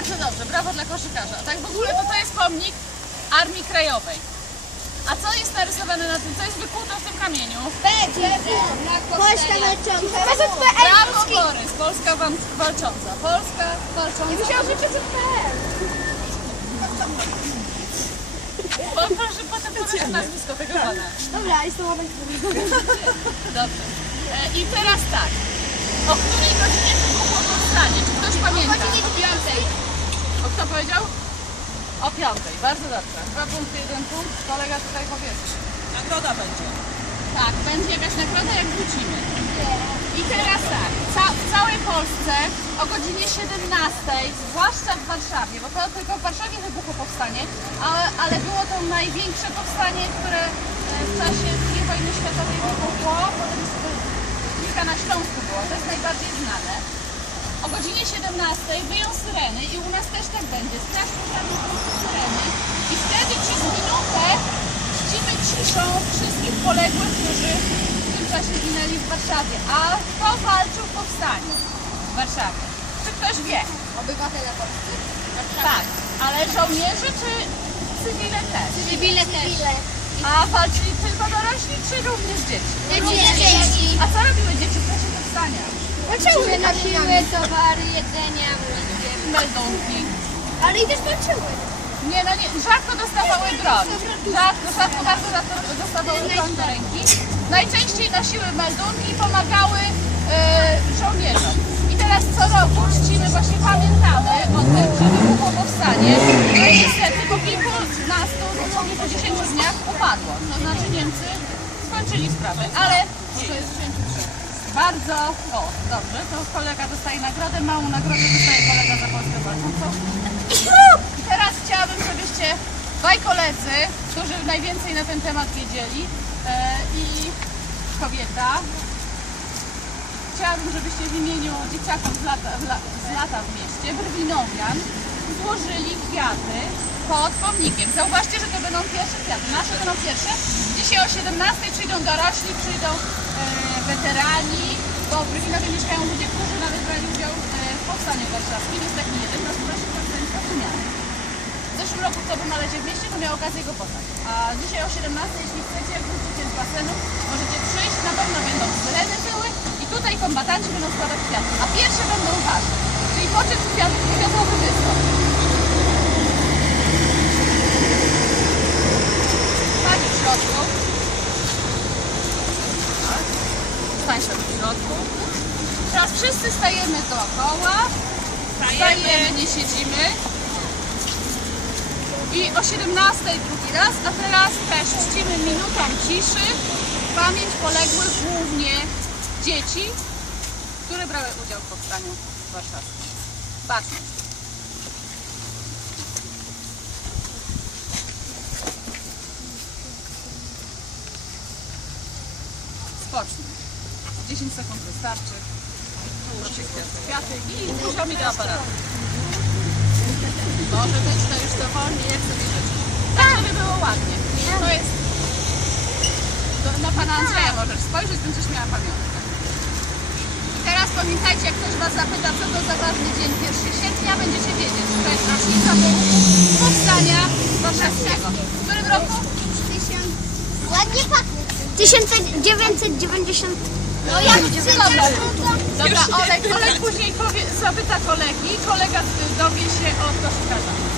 Bardzo dobrze, brawo dla koszykarza. Tak w ogóle to to jest pomnik Armii Krajowej. A co jest narysowane na tym? Co jest wykute w tym kamieniu? Polska walcząca. Brawo Borys, Polska wam walcząca. Polska walcząca. Myślałam, że PZPR. Bo proszę potem powiesz nazwisko tego pana. Dobra, jest to moment. Dobrze. E, I teraz tak. O której godzinie wybuchło powstanie? Czy. O kto powiedział? O piątej. Bardzo dobrze. Dwa punkty, jeden punkt. Kolega tutaj powiedział. Nagroda będzie. Tak, będzie jakaś nagroda, jak wrócimy. I teraz tak, ca w całej Polsce o godzinie 17, zwłaszcza w Warszawie, bo to tylko w Warszawie wybuchło powstanie, ale, ale było to największe powstanie, które e, w czasie II wojny światowej wybuchło, potem kilka na Śląsku było, to jest najbardziej znane. O godzinie 17 wyją syreny i u nas też tak będzie. Straż pożarna puści syreny i wtedy przez minutę czcimy ciszą wszystkich poległych, którzy w tym czasie ginęli w Warszawie. A kto walczył w powstaniu w Warszawie? Czy ktoś wie? Obywatele polscy. Tak. Ale żołnierze czy cywile też? Cywile też. A walczyli tylko dorośli czy również dzieci? Dzieci. A co robiły dzieci w czasie powstania? Walczyły nosiły towary, jedzenia, Meldunki. Ale i też walczyły. Nie, no nie, rzadko dostawały broń. Rzadko, rzadko bardzo rzadko dostawały broń do ręki. Najczęściej nosiły meldunki i pomagały e, żołnierzom. I teraz co roku czcimy, właśnie pamiętamy o tym, że wybuchło powstanie. No i niestety po kilkunastu, po kilkudziesięciu dniach upadło. To znaczy Niemcy skończyli sprawę, ale to jest bardzo, o dobrze, to kolega dostaje nagrodę, małą nagrodę dostaje kolega za Polskę walczącą. I teraz chciałabym, żebyście dwaj koledzy, którzy najwięcej na ten temat wiedzieli e, i kobieta, chciałabym, żebyście w imieniu dzieciaków z lata, la- z lata w mieście, Brwinowian, złożyli kwiaty pod pomnikiem. Zauważcie, że to będą pierwsze kwiaty. Nasze będą pierwsze. Dzisiaj o 17 przyjdą dorośli, przyjdą e, weterani, bo w Brwinowie mieszkają ludzie, którzy nawet brali udział e, w powstaniu warszawskim. Jest taki jeden, rozprosi prezydenta wymiany. W zeszłym roku, kto był na lecie w mieście, to miał okazję go poznać. A dzisiaj o 17, jeśli chcecie, wrócicie z basenu, możecie przyjść, na pewno będą syreny były i tutaj kombatanci będą składać kwiaty. A pierwsze będą wasze, czyli poczet kwiat, kwiatowy wystąp. Pani w środku. Tak. W środku. Teraz wszyscy stajemy dookoła. Stajemy, nie siedzimy. I o 17 drugi raz, a teraz też czcimy minutą ciszy pamięć poległych głównie dzieci, które brały udział w powstaniu warszawskim. Baczność. Spocznij. 10 sekund wystarczy. Proszę kwiaty i poziomie do aparatu. Może być to już dowolnie, jak sobie życzy. Tak, żeby było ładnie. To jest... Do, na pana Andrzeja możesz spojrzeć, będziesz miała pamiątkę. I teraz pamiętajcie, jak ktoś was zapyta, co to za ważny dzień 1 sierpnia, będziecie wiedzieć, że to jest rocznica powstania warszawskiego. W którym roku? Ładnie pachnie. 1990. No jak Dobra, Dobra Olek, Olek później powie, zapyta kolegi, kolega dowie się od